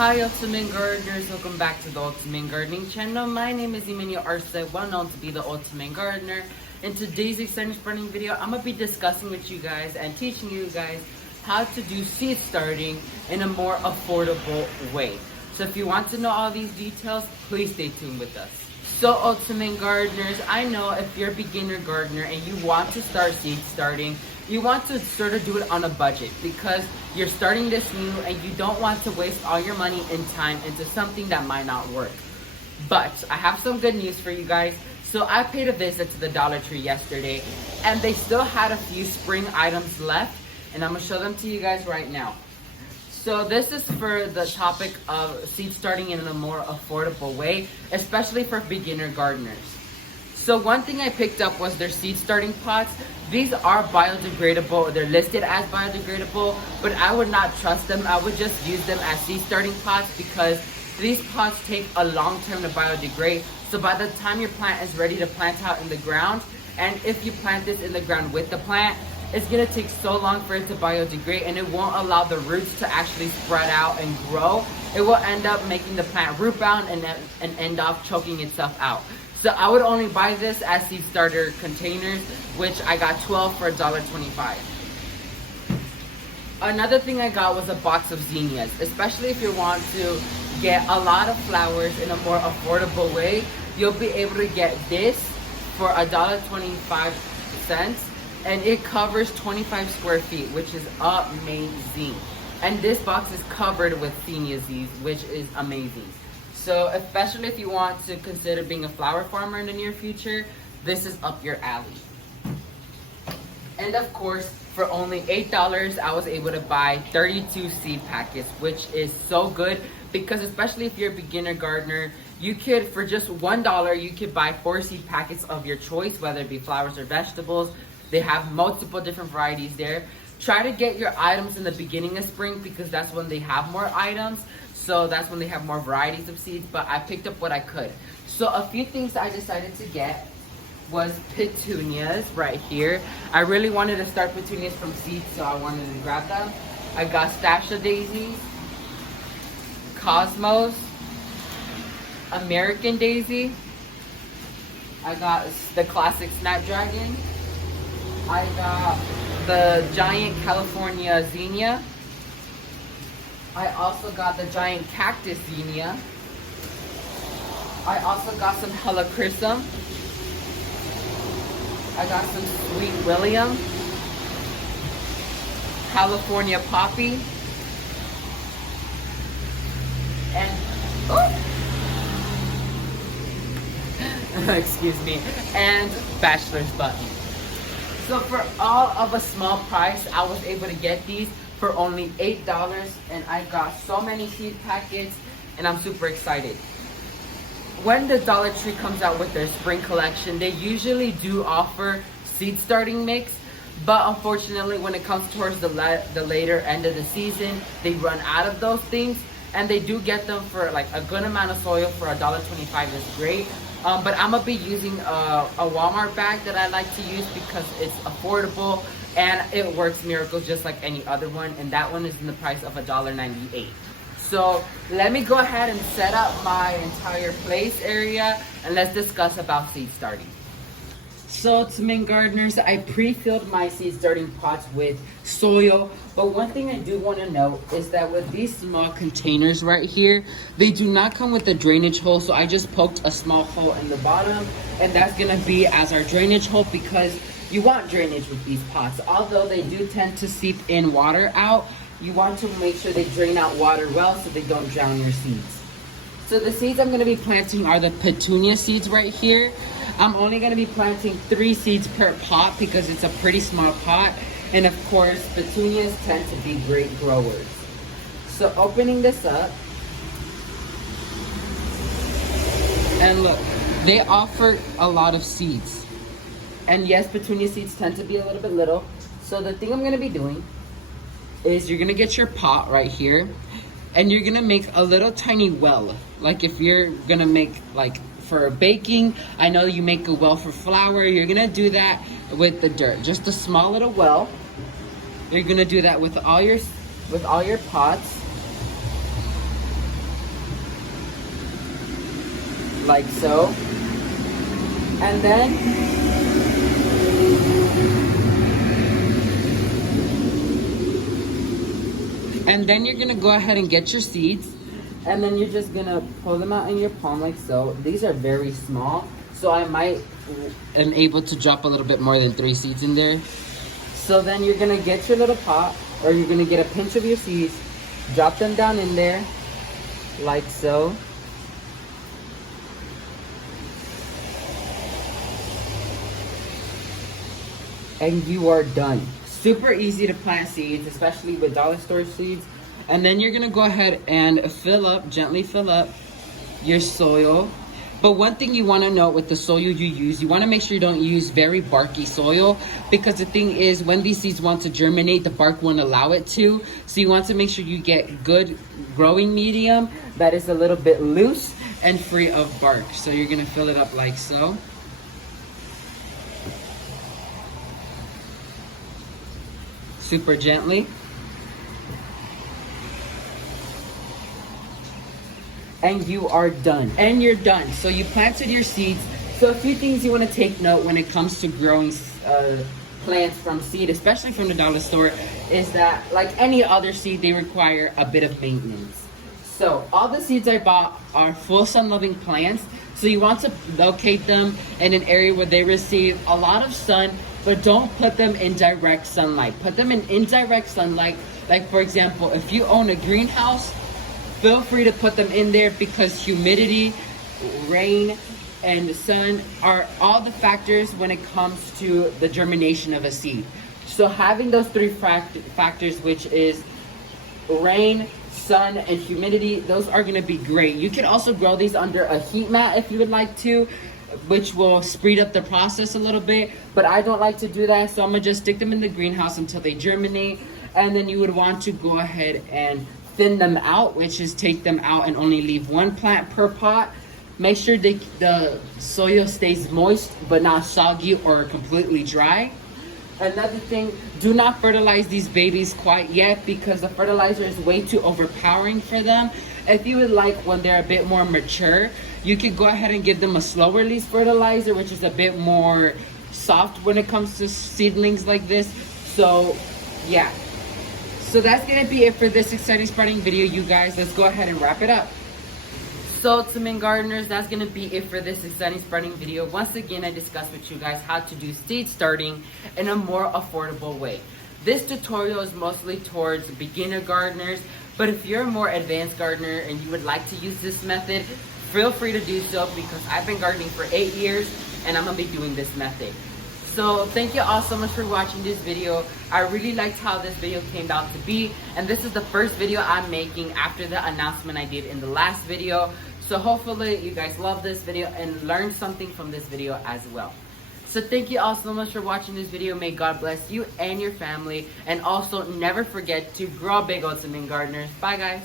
Hi Ultimate Gardeners, welcome back to the Ultimate Gardening channel. My name is Emmanuel Arce, well known to be the Ultimate Gardener. In today's exciting spreading video, I'm going to be discussing with you guys and teaching you guys how to do seed starting in a more affordable way. So if you want to know all these details, please stay tuned with us. So Ultimate Gardeners, I know if you're a beginner gardener and you want to start seed starting, you want to sort of do it on a budget because you're starting this new and you don't want to waste all your money and time into something that might not work. But I have some good news for you guys. So I paid a visit to the Dollar Tree yesterday and they still had a few spring items left and I'm going to show them to you guys right now. So this is for the topic of seed starting in a more affordable way, especially for beginner gardeners. So one thing I picked up was their seed starting pots. These are biodegradable. They're listed as biodegradable, but I would not trust them. I would just use them as seed starting pots because these pots take a long time to biodegrade. So by the time your plant is ready to plant out in the ground, and if you plant this in the ground with the plant, it's gonna take so long for it to biodegrade and it won't allow the roots to actually spread out and grow. It will end up making the plant root bound and end up choking itself out. So I would only buy this as seed starter containers, which I got 12 for $1.25. Another thing I got was a box of zinnias, especially if you want to get a lot of flowers in a more affordable way. You'll be able to get this for $1.25 and it covers 25 square feet, which is amazing. And this box is covered with Petunia Seeds, which is amazing. So especially if you want to consider being a flower farmer in the near future, this is up your alley. And of course, for only $8, I was able to buy 32 seed packets, which is so good because especially if you're a beginner gardener, you could, for just $1, you could buy 4 seed packets of your choice, whether it be flowers or vegetables. They have multiple different varieties there. Try to get your items in the beginning of spring because that's when they have more items. So that's when they have more varieties of seeds, but I picked up what I could. So a few things I decided to get was petunias right here. I really wanted to start petunias from seeds, so I wanted to grab them. I got Stasha daisies, Cosmos, American daisy. I got the classic Snapdragon. I got the giant California zinnia. I also got the giant cactus zinnia. I also got some helichrysum. I got some sweet William, California poppy, and excuse me, and bachelor's button. So for all of a small price, I was able to get these for only $8 and I got so many seed packets and I'm super excited. When the Dollar Tree comes out with their spring collection, they usually do offer seed starting mix, but unfortunately when it comes towards the later end of the season, they run out of those things and they do get them for like a good amount of soil for $1.25 is great. But I'm gonna be using a Walmart bag that I like to use because it's affordable and it works miracles just like any other one, and that one is in the price of $1.98. So let me go ahead and set up my entire place area and let's discuss about seed starting. So Ultimate Gardeners, I pre-filled my seed starting pots with soil, but one thing I do want to note is that with these small containers right here, they do not come with a drainage hole, so I just poked a small hole in the bottom and that's going to be as our drainage hole because you want drainage with these pots. Although they do tend to seep in water out, you want to make sure they drain out water well so they don't drown your seeds. So the seeds I'm going to be planting are the Petunia seeds right here. I'm only going to be planting 3 seeds per pot because it's a pretty small pot. And of course, petunias tend to be great growers. So opening this up. And look, they offer a lot of seeds. And yes, petunia seeds tend to be a little bit little. So the thing I'm going to be doing is you're going to get your pot right here. And you're going to make a little tiny well. Like if you're going to make like for baking, I know you make a well for flour. You're going to do that with the dirt. Just a small little well. You're going to do that with all your pots. like so. And then you're gonna go ahead and get your seeds, and then you're just gonna pull them out in your palm like so. These are very small, so I might am able to drop a little bit more than 3 seeds in there. So then you're gonna get your little pot, or you're gonna get a pinch of your seeds, drop them down in there like so. And you are done. Super easy to plant seeds, especially with dollar store seeds. And then you're gonna go ahead and gently fill up your soil. But one thing you wanna note with the soil you use, you wanna make sure you don't use very barky soil, because the thing is, when these seeds want to germinate, the bark won't allow it to. So you want to make sure you get good growing medium that is a little bit loose and free of bark. So you're gonna fill it up like so. Super gently. And you are done. And you're done. So you planted your seeds. So a few things you want to take note when it comes to growing plants from seed, especially from the dollar store, is that like any other seed, they require a bit of maintenance. So all the seeds I bought are full sun-loving plants. So you want to locate them in an area where they receive a lot of sun, but don't put them in direct sunlight. Put them in indirect sunlight. Like for example, if you own a greenhouse, feel free to put them in there, because humidity, rain, and the sun are all the factors when it comes to the germination of a seed. So having those 3 factors, which is rain, sun, and humidity, those are gonna be great. You can also grow these under a heat mat if you would like to, which will speed up the process a little bit, but I don't like to do that, so I'm gonna just stick them in the greenhouse until they germinate. And then you would want to go ahead and thin them out, which is take them out and only leave 1 plant per pot. Make sure the soil stays moist but not soggy or completely dry. Another thing, do not fertilize these babies quite yet, because the fertilizer is way too overpowering for them. If you would like, when they're a bit more mature, you could go ahead and give them a slow release fertilizer, which is a bit more soft when it comes to seedlings like this. So yeah, so that's gonna be it for this exciting spreading video, you guys. Let's go ahead and wrap it up. So to main gardeners, that's gonna be it for this exciting spreading video. Once again, I discussed with you guys how to do seed starting in a more affordable way. This tutorial is mostly towards beginner gardeners, but if you're a more advanced gardener and you would like to use this method, feel free to do so, because I've been gardening for 8 years and I'm gonna be doing this method. So thank you all so much for watching this video. I really liked how this video came out to be, and this is the first video I'm making after the announcement I did in the last video. So hopefully you guys love this video and learned something from this video as well. So thank you all so much for watching this video. May God bless you and your family. And also never forget to grow big, ultimate gardeners. Bye guys.